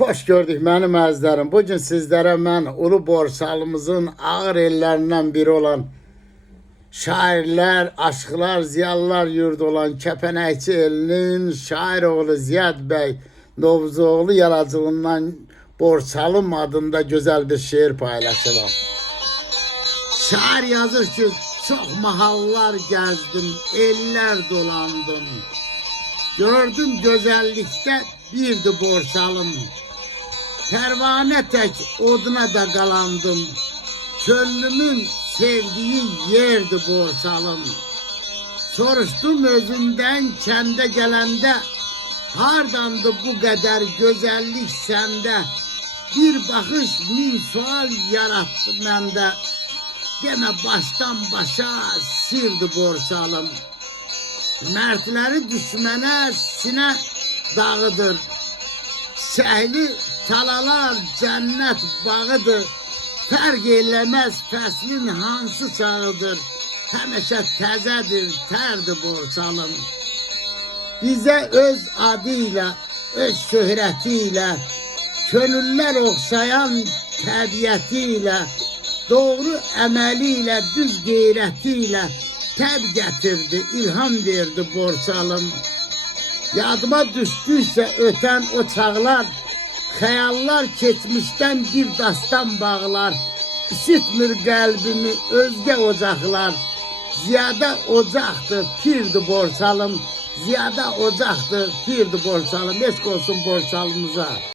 Hoş gördük mənim əzizlərim. Bugün sizlərə mən Ulu Borsalımızın ağır ellerinden biri olan şairlər, aşıqlar, ziyalılar yurdu olan Kəpənəkçi elinin şair oğlu Ziyad bəy Novuzoğlu yaradıcılığından Borsalım adında güzel bir şiir paylaşıram. Şair yazır ki, çok mahallar gezdim, eller dolandım. Gördüm güzellikte birdi Borsalım. Pervane tek oduna da qalandım. Könlümün sevdiği yerdi Borsalım. Soruştum özünden kəndə gələndə, hardandı bu qədər gözəllik səndə? Bir baxış min sual yarattı məndə. Demə başdan başa sirdi Borsalım. Mertləri düşmənə sinə dağıdır. Şəhli talalar cennet bağıdır. Fərq eləməz fəslin hansı çağıdır. Həmişə təzədir, tərdi Borsalım. Bizə öz adıyla, öz şöhrətiyle, könüller oxşayan təbiyyətiyle, doğru əməliyle, düz qeyrətiyle təb gətirdi, ilham verdi Borsalım. Yadıma düştüysə öten o çağlar, xəyallar keçmişdən bir dastan bağlar, İşitmir qəlbimi özgə ocaqlar. Ziyada ocaqdır, pirdi Borsalım. Ziyada ocaqdır, pirdi Borsalım. Eşq olsun Borsalımıza.